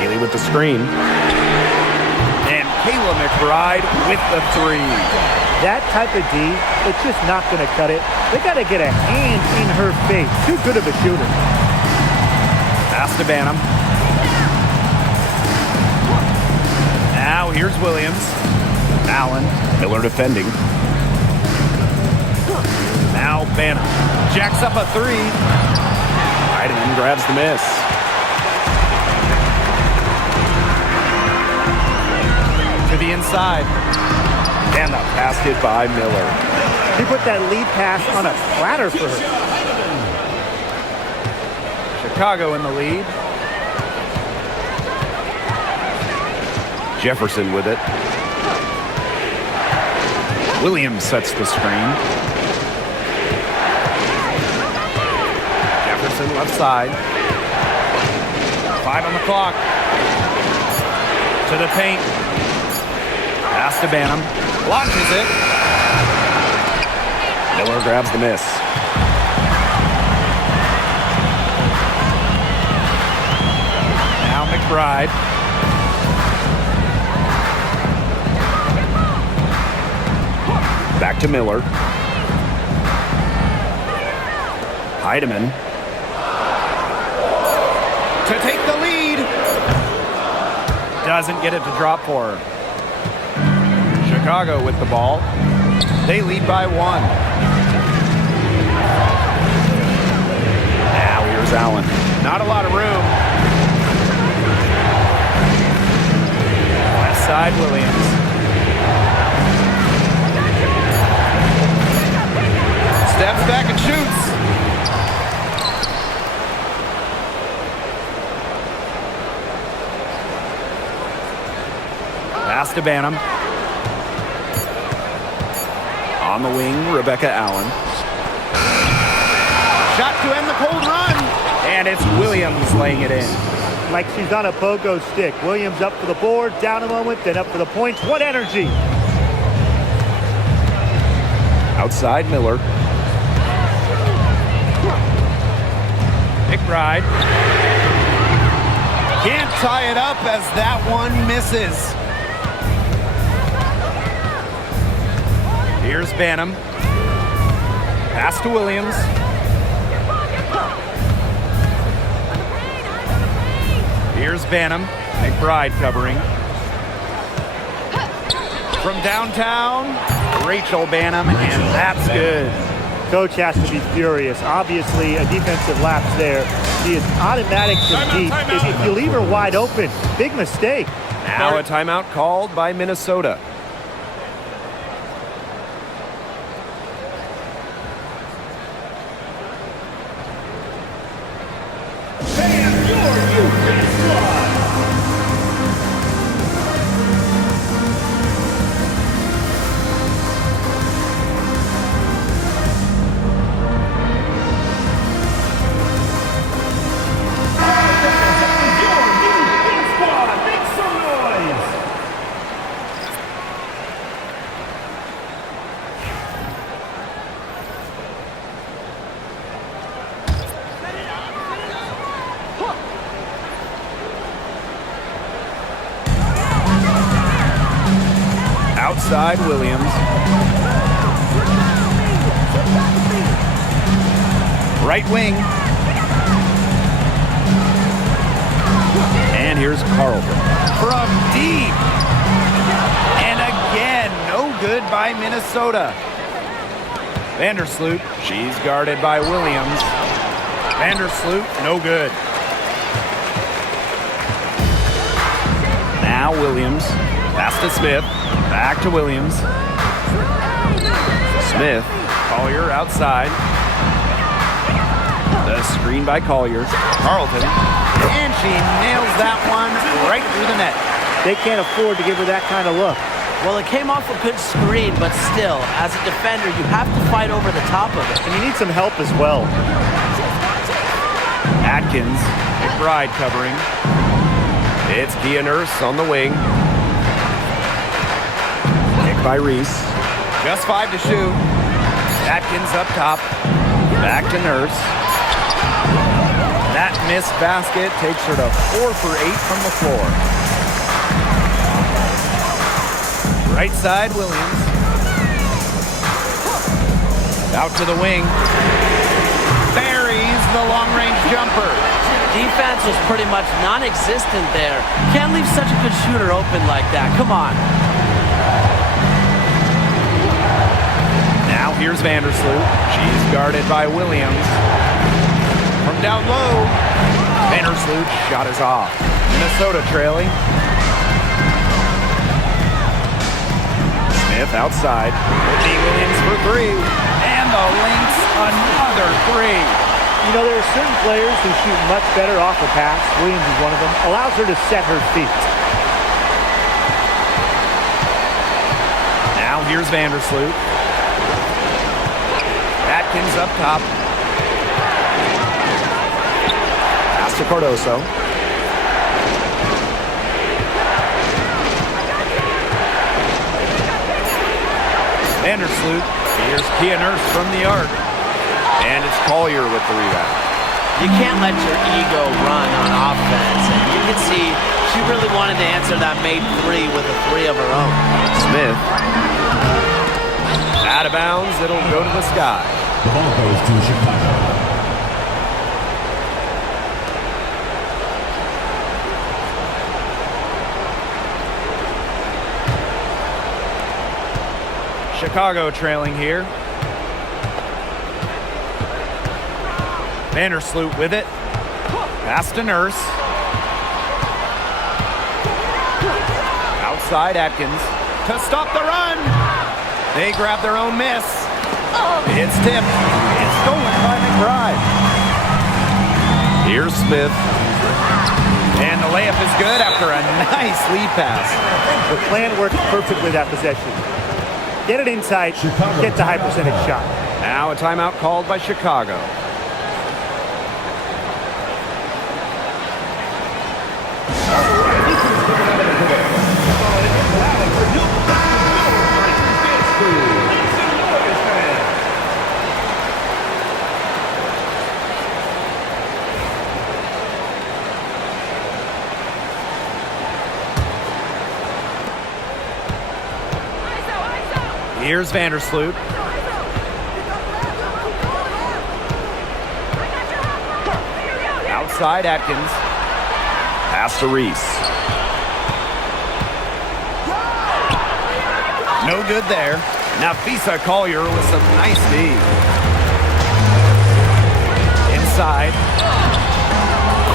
Haley with the screen. And Kayla McBride with the 3. That type of D, it's just not going to cut it. They got to get a hand in her face. Too good of a shooter. Pass to Banham. Now here's Williams. Allen. Miller defending. Now Banham. Jacks up a 3. Heidemann grabs the miss. To the inside. And the pass hit by Miller. He put that lead pass on a platter for her. Chicago in the lead. Jefferson with it. Williams sets the screen. Jefferson left side. 5 on the clock. To the paint. Pass to Banham. Launches it. Miller grabs the miss. Now McBride. Back to Miller. Heidemann. To take the lead. Doesn't get it to drop for her. Chicago with the ball. They lead by 1. Now here's Allen. Not a lot of room. Left side, Williams. Steps back and shoots. Pass to Banham. On the wing, Rebecca Allen. Shot to end the cold run. And it's Williams laying it in. Like she's on a pogo stick. Williams up for the board, down a moment, then up for the points. What energy. Outside Miller. McBride. Can't tie it up as that one misses. Here's Banham. Pass to Williams. Here's Banham. McBride covering. From downtown, Rachel Banham, and that's good. Coach has to be furious. Obviously, a defensive lapse there. She is automatic from deep. If you leave her wide open, big mistake. Now a timeout called by Minnesota. And your UP squad. Outside Williams. Right wing. And here's Carlton. From deep. And again, no good by Minnesota. Vandersloot, she's guarded by Williams. Vandersloot, no good. Now Williams, pass to Smith. Back to Williams. Smith. Collier outside. The screen by Collier. Carlton. And she nails that one right through the net. They can't afford to give her that kind of look. Well, it came off a good screen, but still, as a defender, you have to fight over the top of it. And you need some help as well. Atkins. McBride covering. It's Kia Nurse on the wing. By Reese. Just 5 to shoot. Atkins up top. Back to Nurse. That missed basket takes her to 4 for 8 from the floor. Right side, Williams. Out to the wing. Buries the long-range jumper. Defense was pretty much non-existent there. Can't leave such a good shooter open like that. Come on. Now here's Vandersloot. She's guarded by Williams. From down low, Vandersloot shot is off. Minnesota trailing. Smith outside. Whitney Williams for 3. And the Lynx another 3. You know, there are certain players who shoot much better off a pass. Williams is one of them. Allows her to set her feet. Now here's Vandersloot. Atkins up top. Pass to Cardoso. Vandersloot. Here's Kia Nurse from the arc. And it's Collier with the rebound. You can't let your ego run on offense. And you can see she really wanted to answer that made 3 with a 3 of her own. Smith. Out of bounds, it'll go to the sky. The ball goes to Chicago. Chicago trailing here. Vandersloot with it. Pass to Nurse. Outside Atkins to stop the run. They grab their own miss. It's tipped. It's stolen by McBride. Here's Smith. And the layup is good after a nice lead pass. The plan worked perfectly that possession. Get it inside, get the high percentage shot. Now a timeout called by Chicago. Here's Vandersloot. Outside Atkins. Pass to Reese. No good there. Nafisa Collier with some nice D. Inside.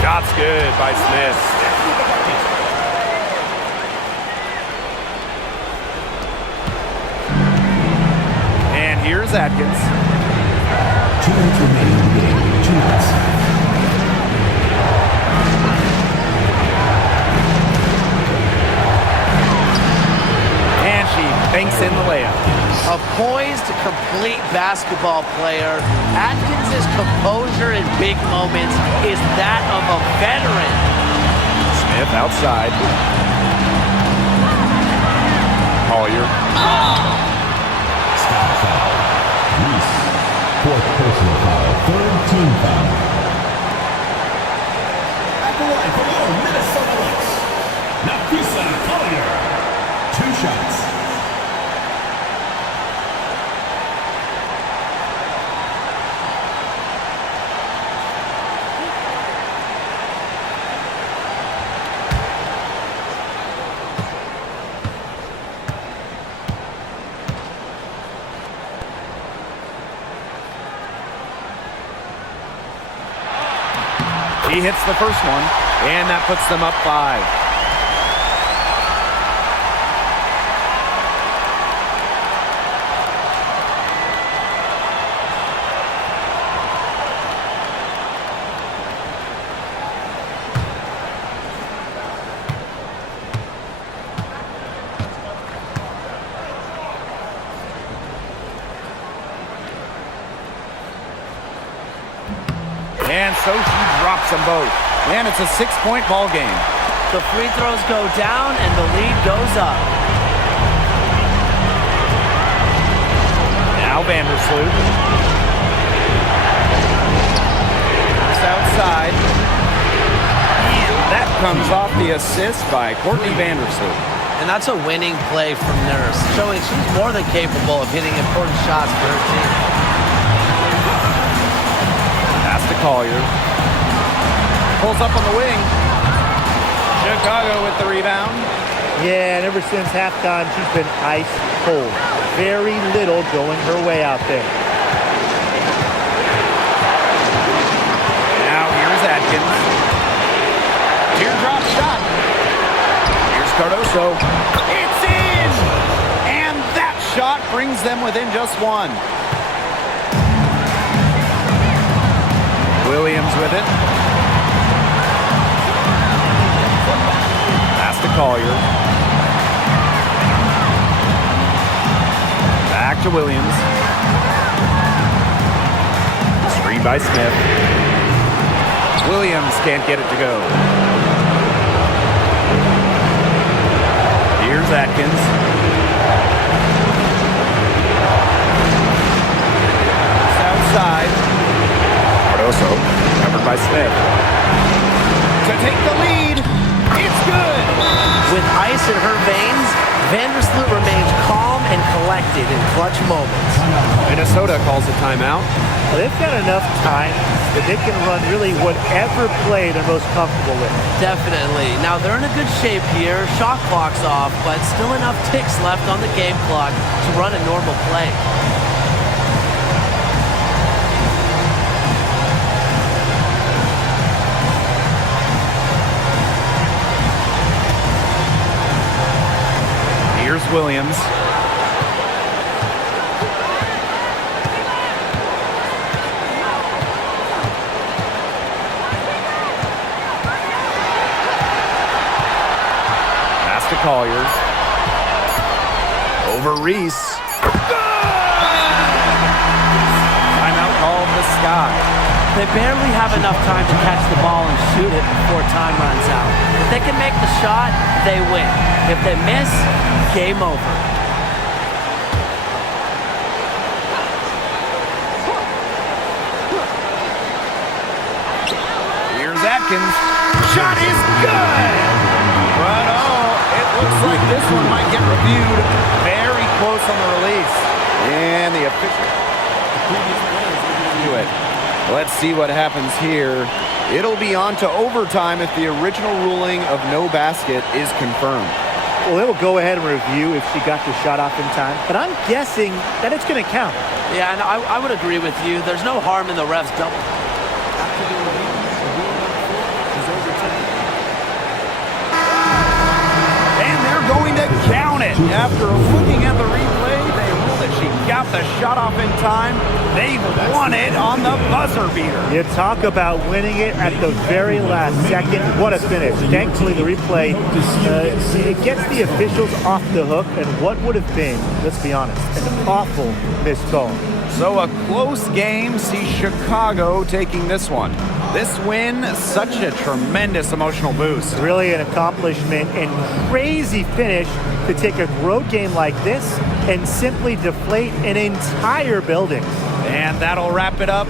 Shot's good by Smith. And here's Atkins. 2 minutes remaining in the game. 2 minutes. And she banks in the layup. A poised, complete basketball player. Atkins' composure in big moments is that of a veteran. Smith outside. Collier. Stop foul. Reese. 4th personal foul. 3rd team foul. At the line for the Minnesota Lynx. Nafisa Collier. 2 shots. He hits the first one, and that puts them up 5. And so she drops them both. And it's a 6-point ball game. The free throws go down and the lead goes up. Now Vandersloot. Just outside. That comes off the assist by Courtney Vandersloot. And that's a winning play from Nurse, showing she's more than capable of hitting important shots for her team. Pass to Collier. Pulls up on the wing. Chicago with the rebound. Yeah, and ever since halftime, she's been ice cold. Very little going her way out there. Now here's Atkins. Teardrop shot. Here's Cardoso. It's in! And that shot brings them within just 1. Williams with it. Pass to Collier. Back to Williams. Screen by Smith. Williams can't get it to go. Here's Atkins. It's outside. Cardoso, covered by Smith. To take the lead, it's good! With ice in her veins, Vandersloot remains calm and collected in clutch moments. Minnesota calls a timeout. Well, they've got enough time that they can run really whatever play they're most comfortable with. Definitely. Now they're in a good shape here. Shot clock's off, but still enough ticks left on the game clock to run a normal play. Here's Williams. Pass to Collier. Over Reese. Timeout called the Sky. They barely have enough time to catch the ball and shoot it before time runs out. If they can make the shot, they win. If they miss, game over. Here's Atkins. Shot is good! But oh, it looks like this one might get reviewed. Very close on the release. And the official do it. Let's see what happens here. It'll be on to overtime if the original ruling of no basket is confirmed. Well, they will go ahead and review if she got the shot off in time, but I'm guessing that it's going to count. Yeah, and I would agree with you. There's no harm in the refs double. And they're going to count it. After looking at the replay, they rule that she got the shot off in time. They won it on the buzzer beater. You talk about winning it at the very last second. What a finish. Thankfully, the replay, it gets the officials off the hook, and what would have been, let's be honest, an awful missed call. So a close game sees Chicago taking this one. This win, such a tremendous emotional boost. Really an accomplishment and crazy finish to take a road game like this and simply deflate an entire building. And that'll wrap it up